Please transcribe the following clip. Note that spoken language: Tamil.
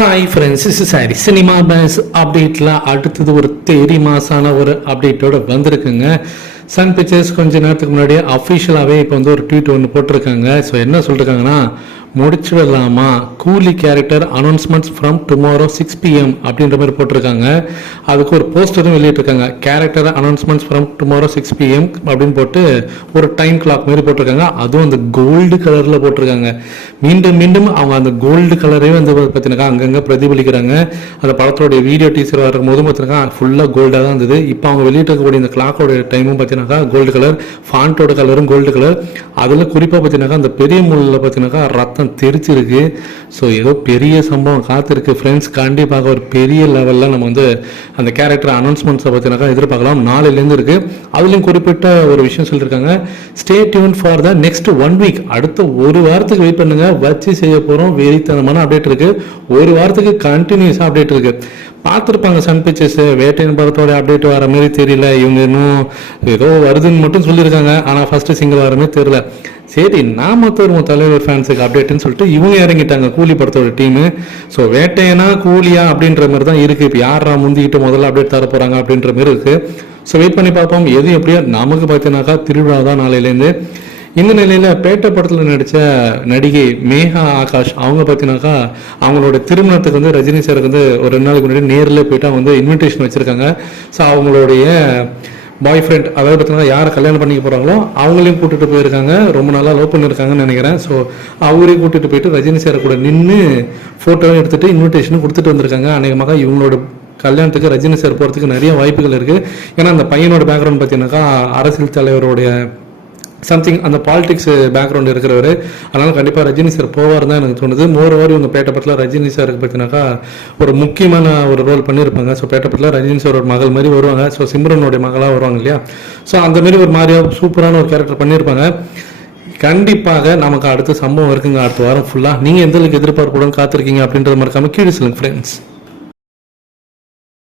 ஹாய் ஃப்ரெண்ட்ஸ் இஸ் சாரி சினிமா பேஸ் அப்டேட்டில் அடுத்தது ஒரு தேரி மாசான ஒரு அப்டேட்டோட வந்திருக்குங்க. சன் பிக்சர்ஸ் கொஞ்ச நேரத்துக்கு முன்னாடி அஃபிஷியலாகவே இப்போ வந்து ஒரு ட்வீட் ஒன்று போட்டிருக்காங்க. ஸோ என்ன சொல்லிருக்காங்கன்னா முடிச்சிடலாமா? Coolie character announcements from tomorrow six PM அப்படின்ற மாதிரி போட்டிருக்காங்க. அதுக்கு ஒரு போஸ்டரும் வெளியிட்டிருக்காங்க. Character announcements from tomorrow six PM அப்படின்னு போட்டு ஒரு டைம் கிளாக் மாதிரி போட்டிருக்காங்க. அதுவும் அந்த கோல்டு கலரில் போட்டிருக்காங்க. மீண்டும் மீண்டும் அவங்க அந்த கோல்டு கலரே வந்து பார்த்தீங்கன்னா அங்கங்கே பிரதிபலிக்கிறாங்க. அந்த படத்தோடைய வீடியோ டீச்சர் வரும்போது பார்த்தீங்கன்னா ஃபுல்லாக கோல்டாக தான் இருந்தது. இப்போ அவங்க வெளியிட்டிருக்கக்கூடிய இந்த கிளாக்கோட டைமும் பார்த்தீங்கன்னாக்கா கோல்டு கலர் ஃபாண்டோட கலரும் கோல்டு கலர் அதில் குறிப்பாக பார்த்தீங்கன்னாக்கா அந்த பெரிய முள்ளில் பார்த்தீங்கன்னாக்கா ரத்தம் தெரிச்சிருக்கு ஸோ ஏதோ பெரிய சம்பவம் காத்திருக்கு. ஃப்ரெண்ட்ஸ் கண்டிப்பாக ஒரு பெரிய லெவலில் நம்ம வந்து அந்த கேரக்டர் அனௌன்ஸ்மெண்ட்ஸை பற்றினாக்கா எதிர்பார்க்கலாம். நாளையிலேருந்து இருக்கு. அதுலேயும் குறிப்பிட்ட ஒரு விஷயம் சொல்லியிருக்காங்க stay tuned for the next one week அடுத்த ஒரு வாரத்துக்கு வெயிட் பண்ணுங்க. வச்சு செய்ய போகிறோம் வெறித்தனமான அப்டேட் இருக்கு. ஒரு வாரத்துக்கு கண்டினியூஸாக அப்டேட் இருக்கு. பார்த்துருப்பாங்க சன் பிக்சர்ஸ் வேட்டையின் படத்தோட அப்டேட் வர மாதிரி தெரியல. இவங்க இன்னும் ஏதோ வருதுன்னு மட்டும் சொல்லியிருக்காங்க ஆனால் ஃபர்ஸ்ட் சிங்கிள் வர மாதிரி தெரியல. சரி நாம தருவோம் தலைவர் ஃபேன்ஸுக்கு அப்டேட்னு சொல்லிட்டு இவங்க இறங்கிட்டாங்க கூலி படத்தோட டீமு ஸோ வேட்டையனா கூலியா அப்படின்ற மாதிரி தான் இருக்கு. இப்போ யாரா முந்திக்கிட்டு முதல்ல அப்டேட் தர போறாங்க அப்படின்ற மாதிரி இருக்கு. ஸோ வெயிட் பண்ணி பார்ப்போம். எது எப்படியோ நமக்கு பார்த்தீங்கன்னாக்கா திருவிழா தான் நாளையிலேருந்து இந்த நிலையில பேட்டை படத்தில் நடித்த நடிகை மேகா ஆகாஷ் அவங்க பார்த்தீங்கன்னாக்கா அவங்களோட திருமணத்துக்கு வந்து ரஜினி சாருக்கு வந்து ஒரு ரெண்டு நாளைக்கு முன்னாடி நேரில் போயிட்டு அவங்க வந்து இன்விடேஷன் வச்சிருக்காங்க. ஸோ அவங்களுடைய பாய் ஃப்ரெண்ட் அதாவது பார்த்தீங்கன்னா யாரை கல்யாணம் பண்ணிக்க போகிறாங்களோ அவங்களையும் கூட்டிகிட்டு போயிருக்காங்க. ரொம்ப நாளாக லவ் பண்ணியிருக்காங்கன்னு நினைக்கிறேன். ஸோ அவரையும் கூட்டிகிட்டு போயிட்டு ரஜினி சாரை கூட நின்று ஃபோட்டோவும் எடுத்துகிட்டு இன்விடேஷனும் கொடுத்துட்டு வந்திருக்காங்க. அநேகமாக இவங்களோட கல்யாணத்துக்கு ரஜினி சார் போகிறதுக்கு நிறைய வாய்ப்புகள் இருக்குது ஏன்னா அந்த பையனோட பேக்ரவுண்ட் பார்த்தீங்கன்னாக்கா அரசியல் தலைவருடைய சம்திங் அந்த பாலிடிக்ஸ் பேக்ரவுண்ட் இருக்கிறவர். அதனால கண்டிப்பாக ரஜினி சார் போவார் தான் எனக்கு தோணுது. மோர் ஓவர் இவங்க பேட்டப்பட்டில் ரஜினி சாருக்கு பார்த்தீங்கன்னாக்கா ஒரு முக்கியமான ஒரு ரோல் பண்ணியிருப்பாங்க ஸோ பேட்டப்பட்டில் ரஜினி சார் ஒரு மகள் மாதிரி வருவாங்க. ஸோ சிம்ரனுடைய மகளாக வருவாங்க இல்லையா? ஸோ அந்த மாதிரி ஒரு மாதிரியாக சூப்பரான ஒரு கேரக்டர் பண்ணியிருப்பாங்க கண்டிப்பாக நமக்கு அடுத்த சம்பவம் இருக்குங்க. அடுத்த வாரம் ஃபுல்லாக நீங்கள் எந்த அளவுக்கு எதிர்பார்ப்புடன் காத்திருக்கீங்க அப்படின்றத மறக்காமல் கீழே சொல்லுங்கள் ஃப்ரெண்ட்ஸ்